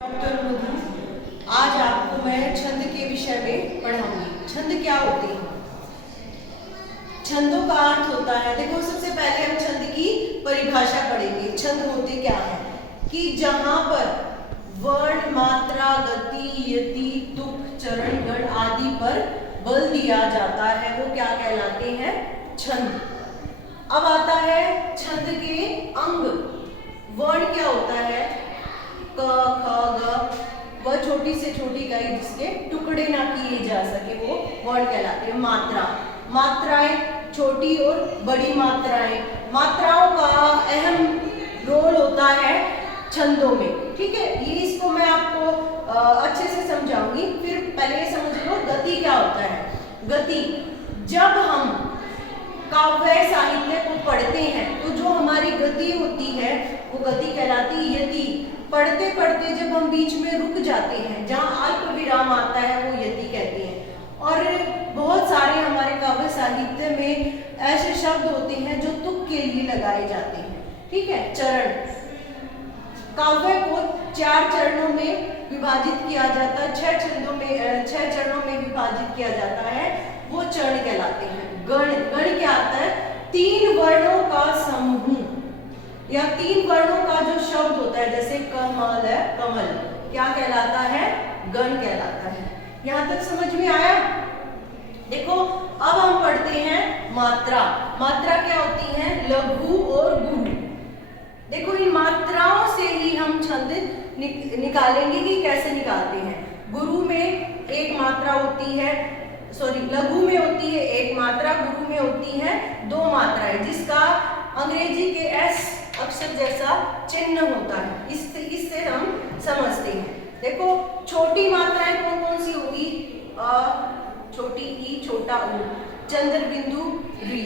Doctor मधु, आज आपको मैं छंद के विषय में पढ़ाऊंगी। छंद क्या होते हैं, छंदों का अर्थ होता है। देखो, सबसे पहले हम छंद की परिभाषा पढ़ेंगे। छंद होते क्या है कि जहां पर वर्ण, मात्रा, गति, यति, तुक, चरण, गण आदि पर बल दिया जाता है वो क्या कहलाते हैं, छंद। अब आता है छंद के अंग। वर्ण क्या होता है, क, ख, ग, वह छोटी से छोटी इकाई जिसके टुकड़े ना किए जा सके वो वर्ण कहलाते हैं। मात्रा, मात्राएं छोटी और बड़ी मात्राएं, मात्राओं का अहम रोल होता है छंदों में। ठीक है, ये इसको मैं आपको अच्छे से समझाऊंगी। फिर पहले ये समझ लो गति क्या होता है। गति, जब हम काव्य साहित्य को पढ़ते हैं तो जो हमारी गति होती है वो गति कहलाती है। यति, पढ़ते पढ़ते जब हम बीच में रुक जाते हैं, जहाँ अल्प विराम आता है वो यति कहते हैं। और बहुत सारे हमारे काव्य साहित्य में ऐसे शब्द होते हैं जो तुक के लिए लगाए जाते हैं। ठीक है। चरण, काव्य को 4 चरणों में विभाजित किया जाता है, 6 चरणों में विभाजित किया जाता है, वो चरण कहलाते हैं। गण, गण क्या आता है, 3 वर्णों का समूह या 3 वर्णों का जो शब्द होता है, जैसे कमल है, कमल क्या कहलाता है, गण कहलाता है। यहां तक समझ में आया। देखो, अब हम पढ़ते हैं मात्रा। मात्रा क्या होती है, लघु और गुरु। देखो, इन मात्राओं से ही हम छंद निकालेंगे कि कैसे निकालते हैं। गुरु में एक मात्रा होती है, लघु में होती है 1 मात्रा, गुरु में होती है 2 मात्राएं, जिसका अंग्रेजी के एस अक्षर जैसा चिन्ह होता है। इससे हम समझते हैं। देखो, छोटी मात्राएं कौन कौन सी होगी, अ, छोटी ई, छोटा ऊ, चंद्र बिंदु, री।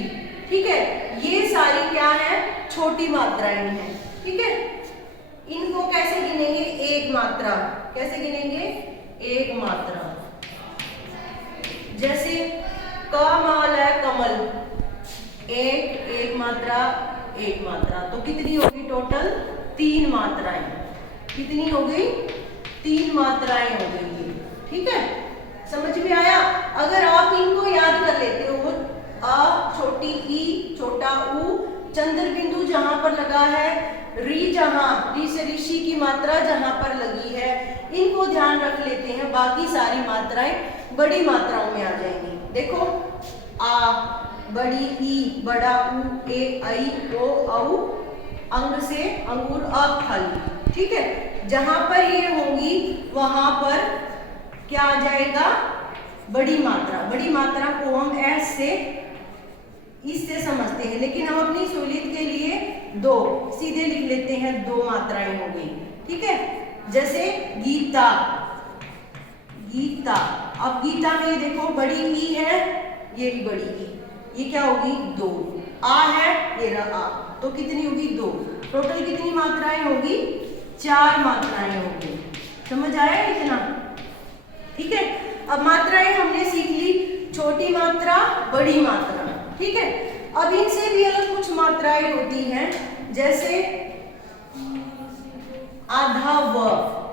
ठीक है, ये सारी क्या है, छोटी मात्राएं हैं। ठीक है, इनको कैसे गिनेंगे, 1 मात्रा। कैसे गिनेंगे, 1 मात्रा। जैसे कमल है, कमल, एक मात्रा, 1 मात्रा, तो कितनी होगी टोटल, 3 मात्राएं। कितनी हो गई, 3 मात्राएं हो गई। ठीक है, समझ में आया। अगर आप इनको याद कर लेते हो, अ, छोटी ई, छोटा ऊ, चंद्र बिंदु जहां पर लगा है, री री से ऋषि की मात्रा जहां पर लगी है, इनको ध्यान रख लेते हैं, बाकी सारी मात्राएं बड़ी मात्राओं में आ जाएंगी। देखो, आ, बड़ी ई, बड़ा ऊ, ए, आई, ओ, औ, अंग से अंगूर, अ, खाली। ठीक है, जहां पर ये होंगी वहां पर क्या आ जाएगा, बड़ी मात्रा। बड़ी मात्रा को हम एस से, इससे समझते हैं, लेकिन हम अपनी सहूलियत के लिए 2 सीधे लिख लेते हैं, 2 मात्राएं हो गई। ठीक है, जैसे गीता, गीता। अब गीता में देखो, बड़ी ई है, ये भी बड़ी ई, ये क्या होगी, 2। आ है, ये रहा आ, तो कितनी होगी, 2। टोटल कितनी मात्राएं होगी, 4 मात्राएं होगी। समझ आया इतना। ठीक है, अब मात्राएं हमने सीख ली, छोटी मात्रा, बड़ी मात्रा। ठीक है, अब इनसे भी अलग कुछ मात्राएं होती हैं, जैसे आधा व,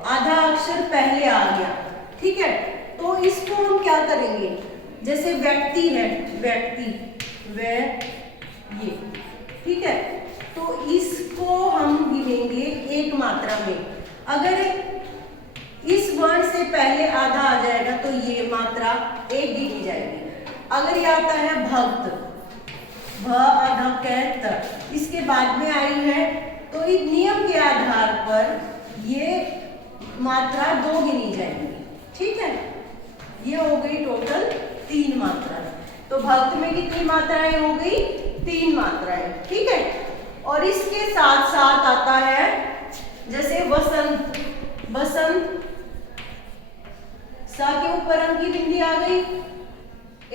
आधा अक्षर पहले आ गया। ठीक है, तो इसको हम क्या करेंगे, जैसे व्यक्ति है, व्यक्ति, वे, ये। ठीक है, तो इसको हम गिनेंगे 1 मात्रा में। अगर इस वर्ण से पहले आधा आ जाएगा तो ये मात्रा 1 गिनी जाएगी। अगर ये आता है भक्त, भ, आधा, क, इसके बाद में आई है, तो इस नियम के आधार पर ये मात्रा 2 गिनी जाएगी। ठीक है, ये हो गई टोटल 3 मात्राएं। तो भक्त में कितनी मात्राएं हो गई, 3 मात्राएं। ठीक है, और इसके साथ साथ आता है जैसे वसंत, बसंत, सा के ऊपर अंकी बिंदी आ गई,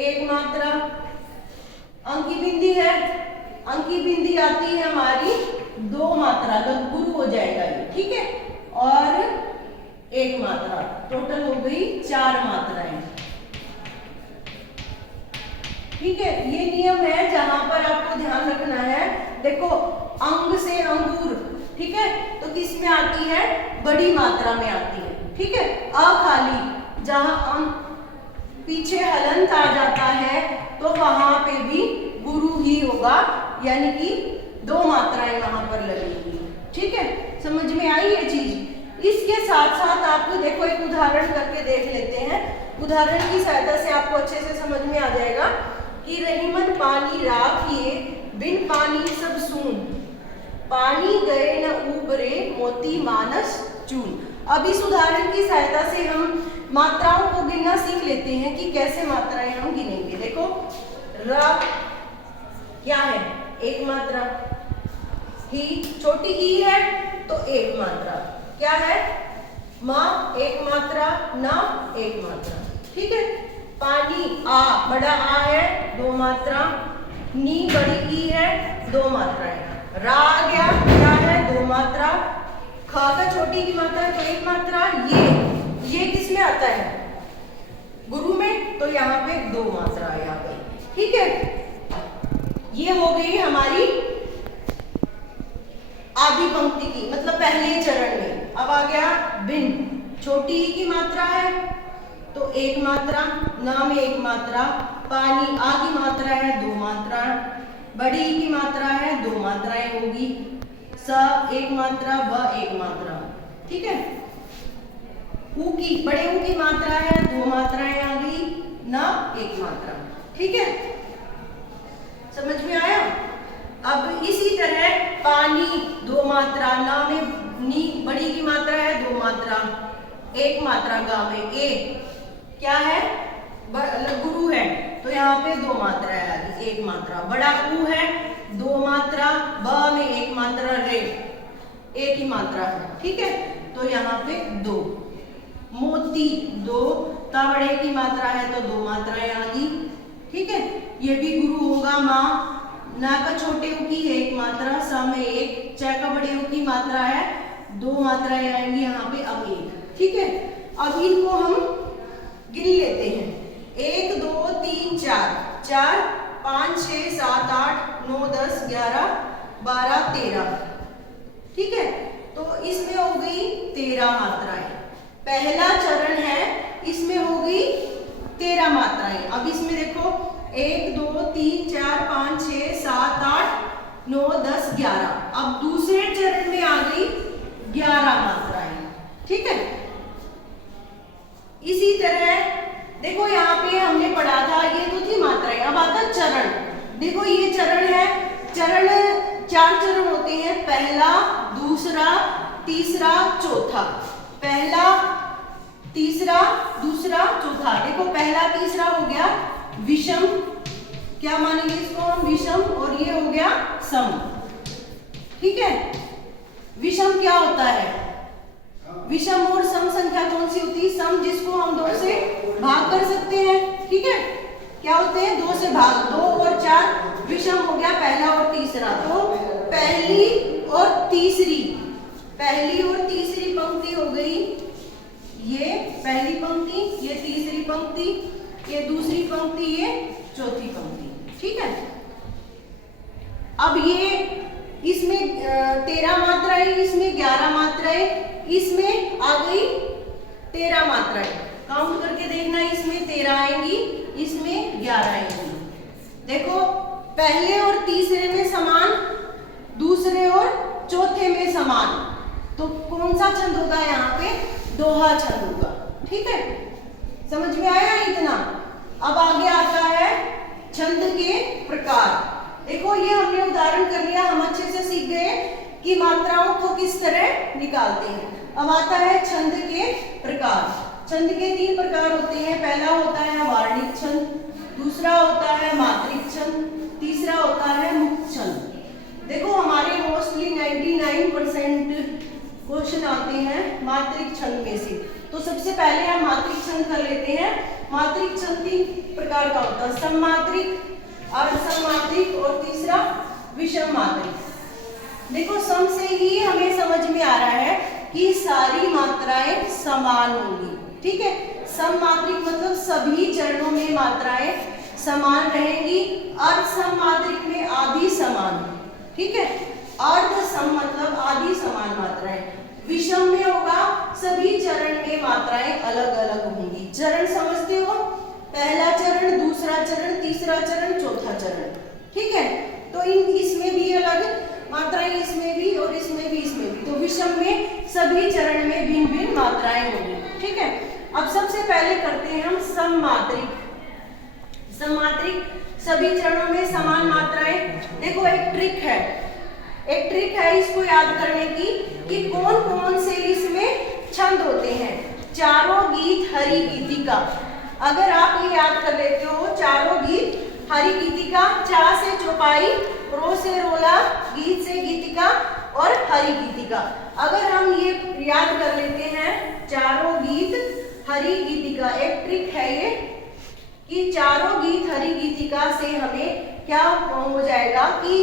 1 मात्रा। अंकी बिंदी है, अंकी बिंदी आती है हमारी 2 मात्रा, गुरु हो जाएगा ये। ठीक है, और 1 मात्रा, टोटल हो गई 4 मात्राएं। ठीक है, ये नियम है जहां पर आपको ध्यान रखना है। देखो, अंग से अंगूर, ठीक है, तो किस में आती है? बड़ी मात्रा में आती है। ठीक है, अ खाली जहां पीछे हलंत आ जाता है तो वहां पे भी गुरु ही होगा, यानी कि दो मात्राएं वहां पर लगेंगी। ठीक है, समझ में आई ये चीज। इसके साथ साथ आपको देखो एक उदाहरण करके देख लेते हैं। उदाहरण की सहायता से आपको अच्छे से समझ में आ जाएगा कि रहीमन पानी राखिए बिन पानी सब सून, पानी गए न उबरे मोती मानस चून। अब इस उदाहरण की सहायता से हम मात्राओं को गिनना सीख लेते हैं कि कैसे मात्राएं हम गिनेंगे। देखो र क्या है? एक मात्रा। ही छोटी ई है तो एक मात्रा। क्या है? मा एक मात्रा, ना एक मात्रा। ठीक है, पानी आ बड़ा आ है, दो मात्रा। नी बड़ी ई है, दो मात्राएं। रा आ गया, क्या है? दो मात्रा। खा का छोटी की मात्रा है तो एक मात्रा। ये किस में आता है? गुरु में, तो यहाँ पे दो मात्रा आ गई। ठीक है, ये हो गई हमारी आधी पंक्ति की, मतलब पहले चरण में। अब आ गया बिन, छोटी ई की मात्रा है तो एक मात्रा, ना में एक मात्रा। पानी आ की मात्रा है, दो मात्रा। बड़ी ई की मात्रा है, दो मात्राएं होगी। स एक मात्रा, व एक मात्रा। ठीक है, ऊ की बड़े ऊ की मात्रा है, दो मात्राएं आ गई, ना एक मात्रा। ठीक है, समझ में आया? अब इसी तरह पानी दो मात्रा, ना में नी बड़ी की मात्रा है, दो मात्रा। एक मात्रा गा में ए क्या है? गुरु है तो यहाँ पे दो मात्रा आ गई, एक मात्रा। बड़ा ऊ है, दो मात्रा। ब में एक मात्रा, रे एक ही मात्रा है। ठीक है, तो यहाँ पे दो। मोती दो, ता बड़े की मात्रा है तो दो मात्राएं आ गई। ठीक है, ये भी गुरु होगा। माँ ना का छोटे ऊ की है एक मात्रा, सा में एक। च का बड़े ऊ की मात्रा है, दो मात्राएं आएंगी यहाँ पे, अब एक। ठीक है, अब इनको हम गिन लेते हैं। 1 2 3 4, 4 5 6 7 8 9 10 11 12 13। ठीक है, तो इसमें हो गई 13 मात्राएं। पहला चरण है, इसमें हो गई 13 मात्राएं। अब इसमें देखो 1 2 3 4 5 6 7 8 9 10 11। अब दूसरे चरण में आ गई 11 मात्राएं। ठीक है, इसी तरह देखो यहाँ पे हमने पढ़ा था, ये तो थी मात्राएं। अब आता चरण। देखो ये चरण है। चरण 4 चरण होते हैं, पहला, दूसरा, तीसरा, चौथा। पहला, तीसरा, दूसरा, चौथा। देखो पहला तीसरा हो गया विषम, क्या मानेंगे इसको हम? विषम। और ये हो गया सम। ठीक है, विषम क्या होता है? विषम और सम संख्या कौन सी होती है? सम जिसको हम 2 से भाग कर सकते हैं। ठीक है, क्या होते हैं? 2 से भाग, 2 और 4। विषम हो गया पहला और तीसरा। तो पहली और तीसरी, पहली और तीसरी पंक्ति हो गई। ये पहली पंक्ति, ये तीसरी पंक्ति, ये दूसरी पंक्ति, ये चौथी पंक्ति। ठीक है, अब ये इसमें 13 मात्राएं, इसमें 11 मात्राएं, इसमें आ गई 13 मात्राएं। काउंट करके देखना, इसमें 13 आएंगी, इसमें 11 आएंगी। देखो पहले और तीसरे में समान, दूसरे और चौथे में समान, तो कौन सा छंद होगा यहाँ पे? दोहा छंद होगा। ठीक है, समझ में आया इतना? अब आगे आता है छंद के प्रकार। देखो ये हमने उदाहरण कर लिया, हम अच्छे से सीख गए कि मात्राओं को किस तरह निकालते हैं। अब आता है छंद के प्रकार। छंद के 3 प्रकार होते हैं। पहला होता है वार्णिक छंद, दूसरा होता है मात्रिक छंद, तीसरा होता है मुक्त छंद। देखो हमारे मोस्टली 99% क्वेश्चन आते हैं मात्रिक छंद में से, तो सबसे पहले हम मात्रिक छंद कर लेते हैं। मात्रिक छंद 3 प्रकार का होता है, सममात्रिक, अर्धसममात्रिक और तीसरा विषम मात्रिक। देखो सम से ही हमें समझ में आ रहा है कि सारी मात्राएं समान होंगी। ठीक है, सममात्रिक मतलब सभी चरणों में मात्राएं समान रहेंगी, अर्धसममात्रिक में आधी समान। ठीक है, अर्ध सम मतलब आधी समान मात्राएं। विषम में होगा सभी चरण में मात्राएं अलग अलग होंगी। चरण समझते हो, पहला चरण, दूसरा चरण, तीसरा चरण, चौथा चरण, ठीक है। तो इसमें भी अलग मात्राएं, इसमें भी और इसमें भी, इसमें भी। तो विषम में सभी चरण में भिन्न भिन्न मात्राएं होंगी, ठीक है। अब सबसे पहले करते हैं हम सममात्रिक। सममात्रिक सभी चरणों में समान मात्राएं। देखो एक ट्रिक है इसको याद करने की कि कौन कौन से इसमें छंद होते हैं। चारों गीत हरि गीतिका, अगर आप ये याद कर लेते हो, चारों गीत हरि गीतिका, चा से चौपाई, रो से रोला, गीत से गीतिका और हरि गीतिका। अगर हम ये याद कर लेते हैं चारों गीत हरि गीतिका, एक ट्रिक है ये कि चारों गीत हरि गीतिका से हमें क्या हो जाएगा कि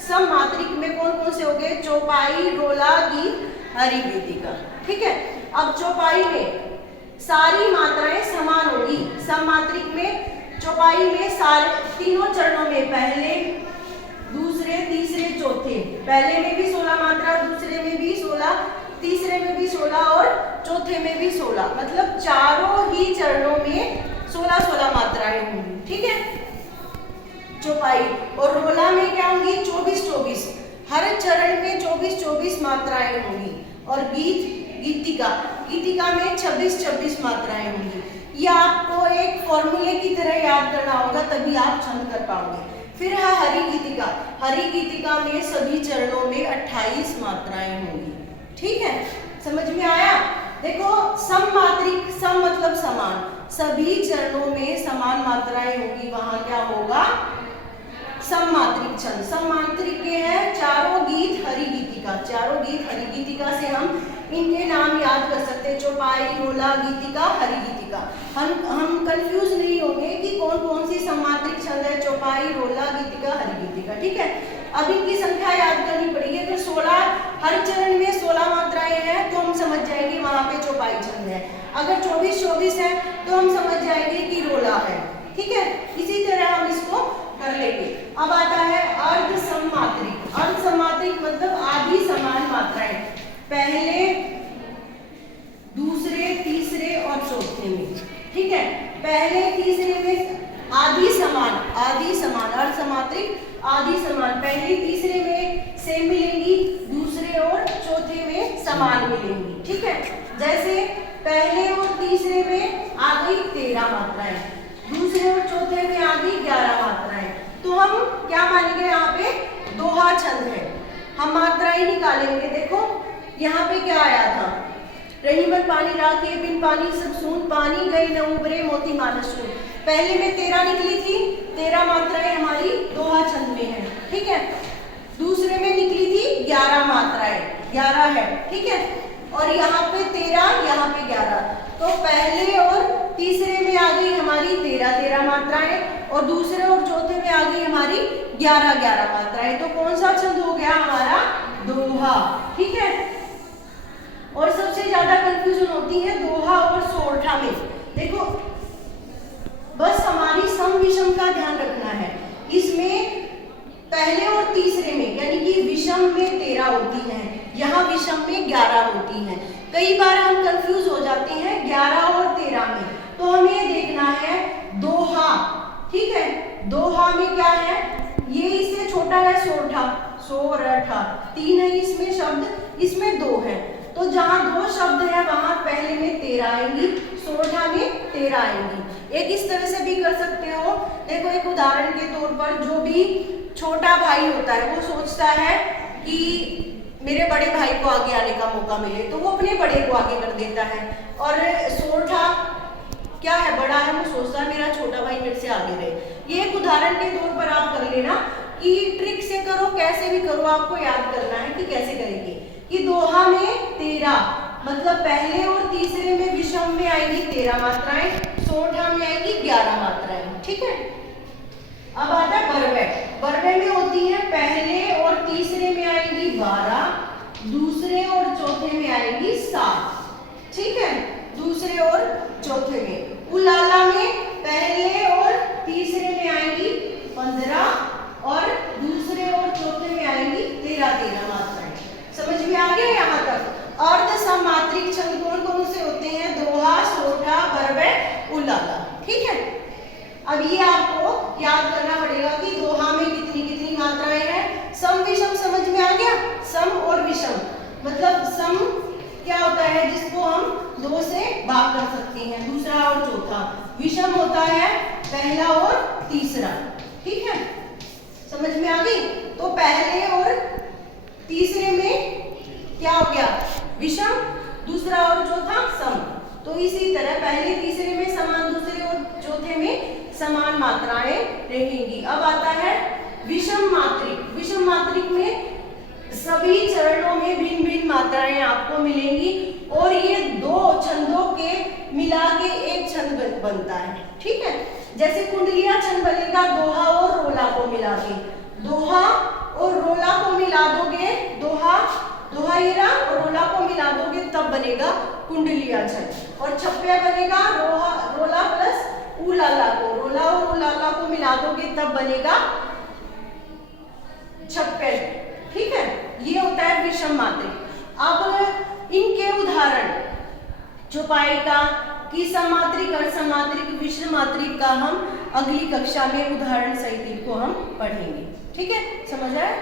सममात्रिक में कौन कौन से हो गए, चौपाई, रोला, गीत, हरि गीतिका, ठीक है। अब चौपाई में सारी मात्राएं समान होगी। सममात्रिक में चौपाई में सारे तीनों चरणों में, पहले, दूसरे, तीसरे, चौथे, पहले में भी 16 मात्रा, दूसरे में भी 16, तीसरे में भी 16 और चौथे में भी 16, मतलब चारों ही चरणों में 16-16 मात्राएं होंगी, ठीक है। चौपाई और रोला में क्या होंगी, 24-24, हर चरण में 24-24 मात्राएं होंगी। और गीतिका में 26-26 मात्राएं होंगी। ये आपको एक फॉर्मूले की तरह याद करना होगा, तभी आप छंद कर पाओगे। फिर है हरि गीतिका में सभी चरणों में 28 मात्राएं होंगी, ठीक है। समझ में आया? देखो सममात्रिक, सम मतलब समान, सभी चरणों में समान मात्राएं होंगी, वहां क्या होगा, सममात्रिक छंद। सममात्रिक के हैं चारों गीत हरि गीतिका। चारों गीत हरि गीतिका से हम इनके नाम याद कर सकते हैं, चौपाई, रोला, गीतिका, हरि गीतिका। हम कंफ्यूज नहीं होंगे कि कौन कौन सी सममात्रिक छंद है, चौपाई, रोला, गीतिका, हरि गीतिका, ठीक है। अब इनकी संख्या याद करनी पड़ेगी। अगर 16 हर चरण में 16 मात्राएं हैं तो हम समझ जाएंगे वहां पे चौपाई छंद है। अगर 24-24 है तो हम समझ जाएंगे कि रोला है, ठीक है। इसी तरह हम इसको कर लेंगे। अब आता है अर्ध सममात्रिक। अर्ध सममात्रिक मतलब आधी समान मात्राएं, पहले, दूसरे, तीसरे और चौथे में, ठीक है। पहले, तीसरे में आधी समान, अर्ध सममात्रिक आधी समान, पहले, तीसरे में सेम मिलेंगी, दूसरे और चौथे में समान मिलेंगी, ठीक है। जैसे पहले और तीसरे में आ गई 13 मात्राएं, दूसरे और चौथे में आ गई 11 मात्राएं। तो हम क्या मानेंगे, यहाँ पे दोहा छंद है, हम मात्राएं निकालेंगे। देखो यहाँ पे क्या आया था, रहीमत पानी राखे बिन पानी सब सून, पानी गई न उबरे मोती मानस सून। पहले में 13 निकली थी, 13 मात्राएं हमारी दोहा छंद में है, ठीक है। दूसरे में निकली थी 11 मात्राएं, 11 है, ठीक है। और यहाँ पे 13, यहाँ पे 11, तो पहले और तीसरे में आ गई हमारी 13 मात्राएं और दूसरे और चौथे में आ गई हमारी 11 मात्राएं। तो कौन सा छंद हो गया हमारा, दोहा, ठीक है। और सबसे ज्यादा कंफ्यूजन होती है दोहा और सोरठा में। देखो बस हमारी सम विषम का ध्यान रखना है। इसमें पहले और तीसरे में यानी कि विषम में 13 होती हैं, यहाँ विषम में 11 होती हैं। कई बार हम कंफ्यूज हो जाते हैं 11 और 13 में, तो हमें देखना है दोहा, ठीक है। दोहा में क्या है, ये इससे छोटा है सोरठा, सोरठा 3 है इसमें शब्द, इसमें 2 है। तो जहाँ 2 शब्द है वहां पहले में 13 आएंगी, सोरठा में 13 आएंगी। एक इस तरह से भी कर सकते हो। देखो एक उदाहरण के तौर पर, जो भी छोटा भाई होता है वो सोचता है कि मेरे बड़े भाई को आगे आने का मौका मिले, तो वो अपने बड़े को आगे कर देता है। और सोरठा क्या है, बड़ा है, वो सोचता है मेरा छोटा भाई मेरे से आगे रहे। ये एक उदाहरण के तौर पर आप कर लेना कि ट्रिक से करो, कैसे भी करो, आपको याद करना है कि कैसे करेंगे। कि दोहा में 13 मतलब पहले और तीसरे में विषम में आएगी 13 मात्राएं, सोरठा में आएगी 11 मात्राएं, ठीक है। अब आता है बरवे। बरवे में होती है पहले और तीसरे में आएगी 12, दूसरे और चौथे में आएगी 7, ठीक है, दूसरे और चौथे में। उलाला में पहले और तीसरे में आएगी 15 और दूसरे और चौथे में आएगी 13 मात्राएं। समझ में आ गया यहाँ तक। अर्ध समात्रिक छंद कौन कौन से होते हैं? दोहा, सोठा, बरबैठ, उलाला। ठीक है, अब ये आपको याद करना पड़ेगा कि दोहा में कितनी कितनी मात्राएं हैं। सम विषम समझ में आ गया। सम और विषम मतलब सम क्या होता है जिसको हम 2 से भाग कर सकते हैं, दूसरा और चौथा। विषम होता है पहला और तीसरा। ठीक है, समझ में आ गई। तो पहले और तीसरे में क्या हो गया? विषम, दूसरा और चौथा सम। तो इसी तरह पहले तीसरे में समान, दूसरे और चौथे में समान मात्राएं रहेंगी। अब आता है विषम मात्रिक। विषम मात्रिक में सभी चरणों में भिन्न भिन्न मात्राएं आपको मिलेंगी और ये 2 छंदों के मिला के एक छंद बनता है। ठीक है, जैसे कुंडलिया छंद बनेगा दोहा और रोला को मिला के। दोहा और रोला को मिला दोगे, दोहा ये रहा, और रोला को मिला दोगे तब बनेगा कुंडलिया छंद। और छप्पे बनेगा रोला प्लस उलाला को, रोला और उलाला को मिला दोगे तब बनेगा छप्पे। ठीक है, ये होता है विषम मात्रिक। अब इनके उदाहरण चौपाइका की समात्रिक, अर्धसमात्रिक, मिश्र मात्रिक का हम अगली कक्षा में उदाहरण सहित इनको हम पढ़ेंगे। ठीक है, समझ आया?